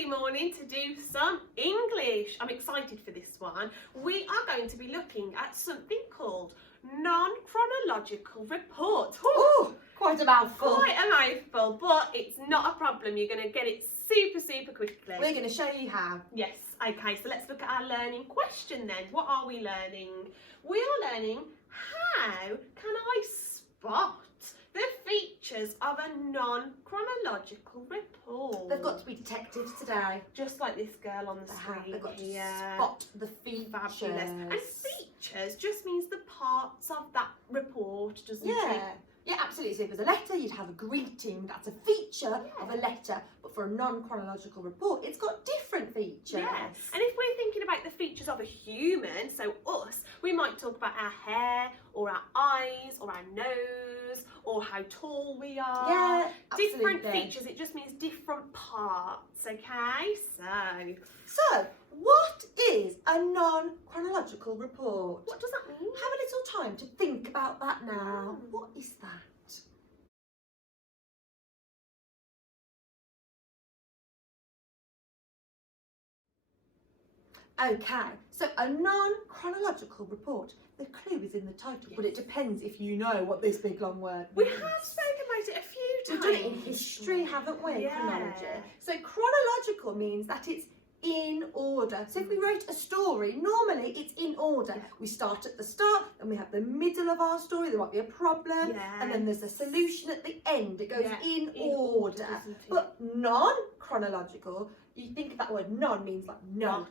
lovely morning to do some English. I'm excited for this one. We are going to be looking at something called non-chronological report. Oh, quite a mouthful. Quite a mouthful, but it's not a problem. You're going to get it super quickly. We're going to show you how. Yes, okay, so let's look at our learning question then. What are we learning? We are learning how can I spot the features of a non-chronological report. They've got to be detectives today. Just like this girl on the screen. They've got here. to spot the features. Fabulous. And features just means the parts of that report, doesn't it? Yeah, absolutely. So if there's a letter, you'd have a greeting. That's a feature of a letter. But for a non-chronological report, it's got different features. Yes. And if we're thinking about the features of a human, so us, we might talk about our hair or our eyes or our nose or how tall we are. Yeah, absolutely. Different features. It just means different parts, okay? So, what is a non-chronological report? What does that mean? Have a little time to think about that now. What is that? Okay, so a non-chronological report. The clue is in the title, but it depends if you know what this big long word means. We have spoken about it a few times. We've done it in history, haven't we? Yeah. Chronology. So chronological means that it's in order. So if we wrote a story, normally it's in order. We start at the start, and we have the middle of our story. There might be a problem, and then there's a solution at the end. It goes in order. But non-chronological, you think of that word non means like not.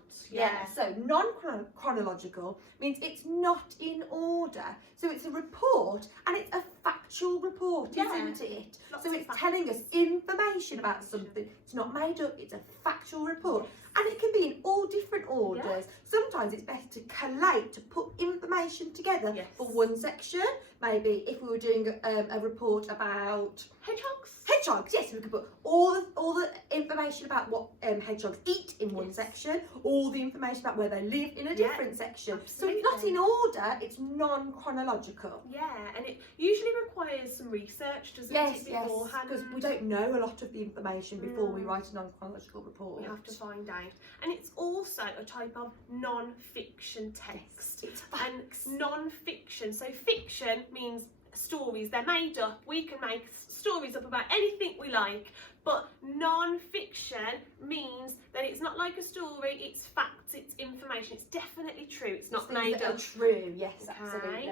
So non-chronological means it's not in order. So it's a report, and it's a factual report, isn't it? So it's telling us information about something. It's not made up, it's a factual report. And it can be in all different orders. Sometimes it's better to collate, to put information together for one section. Maybe if we were doing a report about hedgehogs, yes, we could put all the information about what hedgehogs eat in one section, all the information about where they live in a different section. Absolutely. So it's not in order, it's non-chronological. Yeah, and it usually requires some research, doesn't it, beforehand? Because we don't know a lot of the information before we write a non-chronological report. We have to find out. And it's also a type of non-fiction text. It's facts. And non-fiction, so fiction means stories, they're made up. We can make stories up about anything we like, but non-fiction means that it's not like a story, it's facts, it's information, it's definitely true, it's not made up. True, yes, absolutely.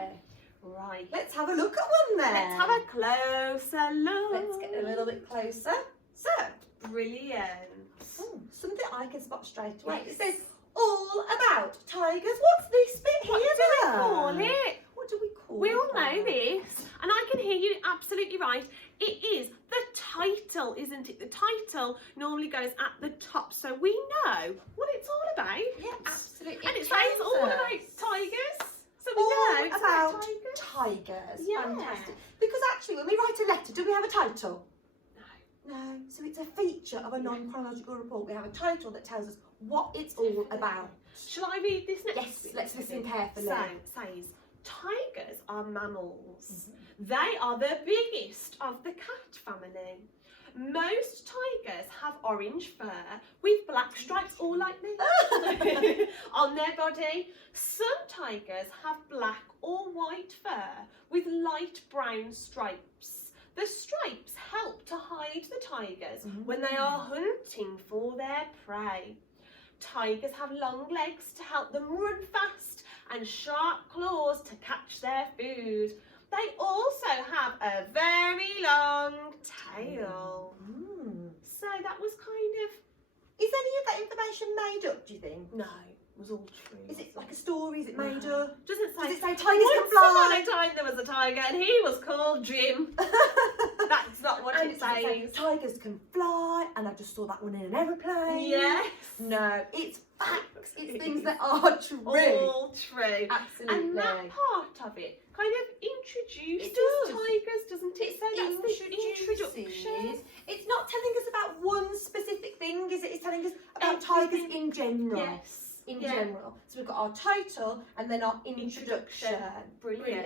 Right. Let's have a look at one then. Let's have a closer look. Let's get a little bit closer. So, brilliant. Something I can spot straight away. It says all about tigers. What's this bit here? What do we call it? What do we call it? We all know this, and I can hear you absolutely right. It is the title, isn't it? The title normally goes at the top, so we know what it's all about. Yeah, absolutely. And it says all about tigers. So we all know it's about tigers. tigers. Yeah. Fantastic. Because actually, when we write a letter, do we have a title? No. So it's a feature of a non-chronological report. We have a title that tells us what it's all about. Shall I read this next? Yes, let's listen carefully. So it says, tigers are mammals. They are the biggest of the cat family. Most tigers have orange fur with black stripes, all like me, on their body. Some tigers have black or white fur with light brown stripes. The stripes help to hide the tigers when they are hunting for their prey. Tigers have long legs to help them run fast and sharp claws to catch their food. They also have a very long tail. So that was kind of... Is any of that information made up, do you think? No, it was all true. Is it like a story? Is it made up? Does it say tigers can fly? Once upon a time there was a tiger and he was called Jim. That's not what it says. Tigers can fly, and I just saw that one in an aeroplane. Yes. No, it's facts. It's things that are true. All true. Absolutely. And that part of it kind of introduces tigers, doesn't it? So that's the introduction. It's not telling us about one specific thing, is it? It's telling us about tigers in general. Yes. In general. So we've got our title and then our introduction. Brilliant.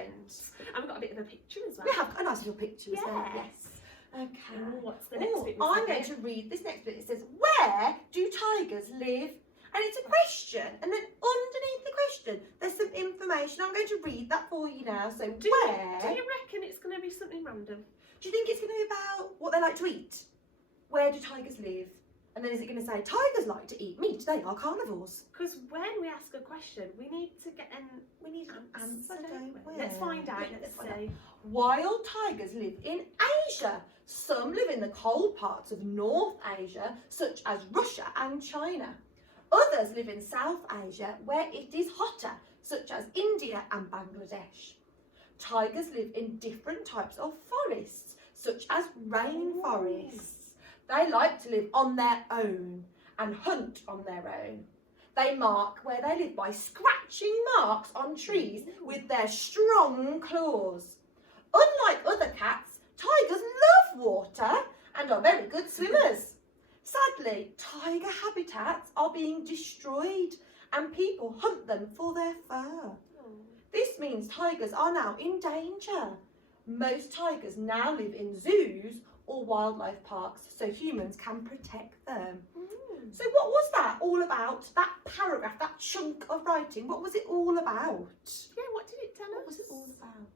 And we've got a bit of a picture as well. We have a nice little picture as well. Yes. Okay. Ooh, what's the next bit? I'm going to read this next bit. It says, where do tigers live? And it's a question. And then underneath the question, there's some information. I'm going to read that for you now. So Do you reckon it's going to be something random? Do you think it's going to be about what they like to eat? Where do tigers live? And then is it going to say, tigers like to eat meat, they are carnivores? Because when we ask a question, we need to get an answer, don't we? Let's find out, let's see. Wild tigers live in Asia. Some live in the cold parts of North Asia, such as Russia and China. Others live in South Asia, where it is hotter, such as India and Bangladesh. Tigers live in different types of forests, such as rainforests. They like to live on their own and hunt on their own. They mark where they live by scratching marks on trees with their strong claws. Unlike other cats, tigers love water and are very good swimmers. Sadly, tiger habitats are being destroyed and people hunt them for their fur. This means tigers are now in danger. Most tigers now live in zoos or wildlife parks so humans can protect them. So what was that all about? That paragraph, that chunk of writing, what was it all about? Yeah, what did it tell us? What was it all about?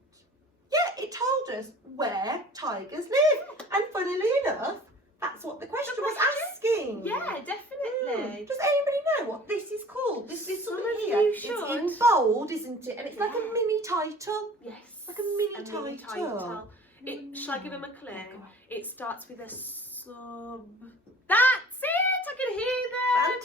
Yeah, it told us where tigers live. And funnily enough, that's what the question was asking. Yeah, definitely. Does anybody know what this is called? This is Some something of here. you It's should. in bold, isn't it? And it's like a Yeah. mini title. Yes. Like a mini title. Shall I give him a clue? Yeah, go on. It starts with a sub. That's it! I can hear that!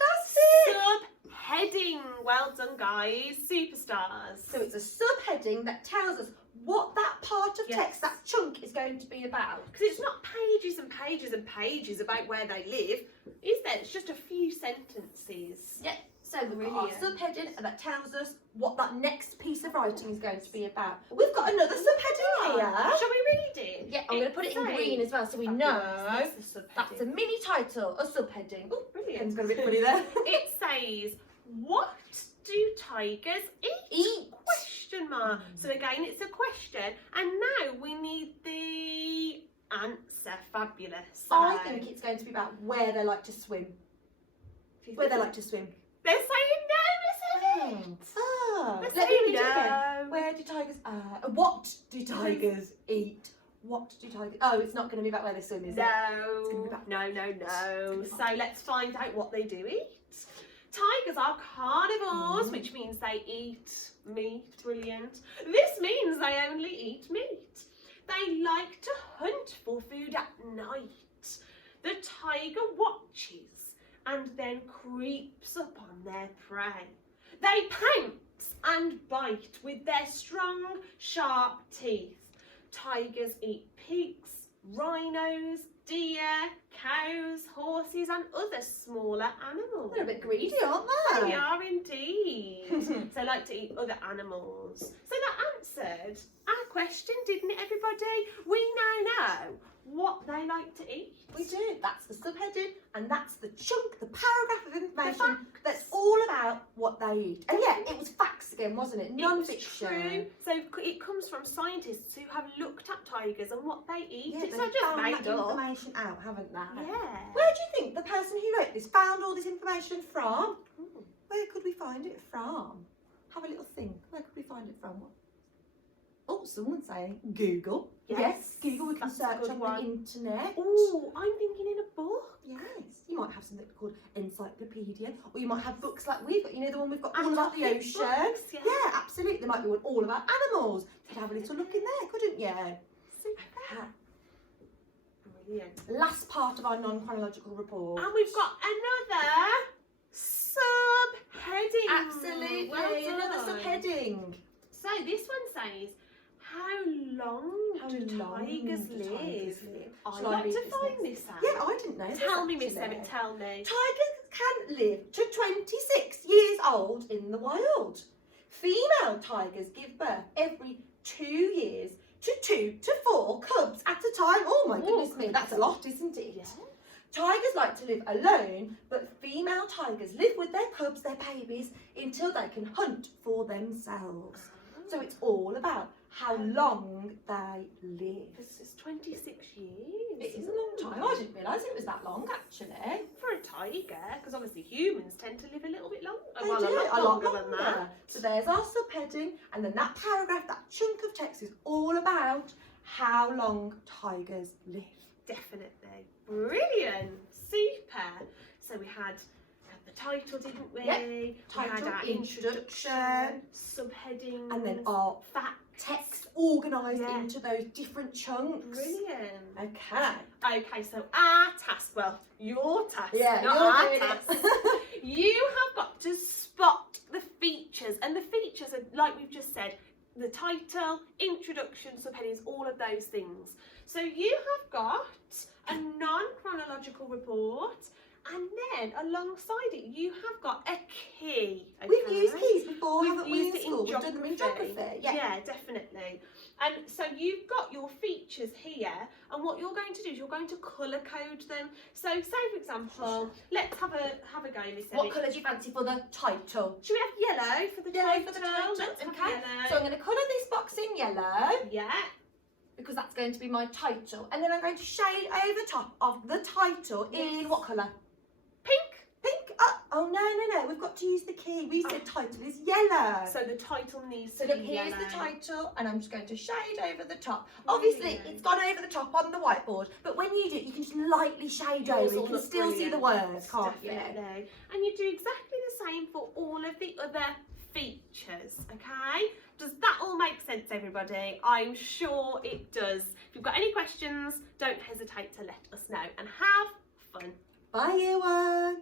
Fantastic! Subheading. Well done, guys. Superstars. So it's a subheading that tells us what that part of Yes. text, that chunk, is going to be about. Because it's not pages and pages and pages about where they live, is there? It's just a few sentences. Yeah. So we've got our subheading that tells us what that next piece of writing is going to be about. We've got another subheading here. Shall we read it? Yeah, I'm going to put it in says- green as well so we know That's the subheading. that's a mini title, a subheading. Oh, Brilliant. pen's got a bit funny there. It says, what do tigers eat? Question mark. So again, it's a question, and now we need the answer. Fabulous. So I think it's going to be about where they like to swim. Where they like to swim. They're saying no, isn't it? Let They're me saying read it again. no. Where do tigers? What do tigers eat? What do tigers? Oh, it's not going to be about where they swim, is it? It's gonna be about- No. So let's find out what they do eat. Tigers are carnivores, which means they eat meat. Brilliant. This means they only eat meat. They like to hunt for food at night. The tiger watches and then creeps up on their prey. They pounce and bite with their strong, sharp teeth. Tigers eat pigs, rhinos, deer, cows, horses and other smaller animals. They're a bit greedy, aren't They they? are indeed. So they like to eat other animals. So that answered our question, didn't it, everybody? We now know what they like to eat. We do. That's the subheading, and that's the chunk, the paragraph of information facts. that's all about what they eat. And yeah, it was facts again, wasn't it? It was Non-fiction. true. So it comes from scientists who have looked at tigers and what they eat. Yeah, It's they not just found made that up. information out, haven't they? Yeah. Where do you think the person who wrote this found all this information from? Where could we find it from? Have a little think. Where could we find it from? Oh, someone's saying Google. Yes, Google. We can that's a search good on one. the internet. Oh, I'm thinking in a book. Yes, you might have something called encyclopedia, or you might have books like we've got. You know, the one we've got all about the Atomic ocean. books, yeah. Yeah, absolutely. There might be one all about animals. You could have a little look in there, couldn't you? Super. Brilliant. Last part of our non-chronological report. And we've got another subheading. Absolutely, Well another done. subheading. So this one says, how long do tigers live? I'd Shall I like read to this find next? this out. Yeah, I didn't know this. Tell me, Miss actually. Emmett, tell me. Tigers can live to 26 years old in the wild. Female tigers give birth every 2 years to 2 to 4 cubs at a time. Oh my goodness me, that's a lot, isn't it? Yeah. Tigers like to live alone, but female tigers live with their cubs, their babies, until they can hunt for themselves. So it's all about how long they live. It's 26 years. It is a long time. I didn't realise it was that long, actually. For a tiger, because obviously humans tend to live a little bit longer. They Well, do, a lot longer than that. So there's our subheading, and then that paragraph, that chunk of text is all about how long tigers live. Definitely. Brilliant. Super. So we had the title, didn't we? Yep. We Title, had our introduction, subheading, and then our fact. text organised Yeah. into those different chunks. Brilliant. Okay. Okay, so our task, well, your task, Yeah, not you're our doing task. it. You have got to spot the features, and the features are, like we've just said, the title, introduction, subheadings, all of those things. So you have got a non-chronological report, and then alongside it, you have got a key. Okay? We've used keys before, We've haven't we, used in it school? We've done them in geography. Yeah, definitely. And so you've got your features here, and what you're going to do is you're going to colour code them. So say for example, let's have a go, Miss What Ellie. colour do you fancy for the title? Should we have yellow for the Yellow title? for the title. Let's have Okay. yellow. So I'm going to colour this box in yellow, Yeah. because that's going to be my title. And then I'm going to shade over the top of the title in what colour? Pink. Pink. Oh, no. We've got to use the key. We said title is yellow. So the title needs So to look, be here's yellow. the title, and I'm just going to shade over the top. Obviously, Brilliant. it's gone over the top on the whiteboard, but when you do it, you can just lightly shade Yours over. You will can look still see the brilliant, words, can't you? definitely. And you do exactly the same for all of the other features, okay? Does that all make sense, everybody? I'm sure it does. If you've got any questions, don't hesitate to let us know, and have fun. Bye, year one.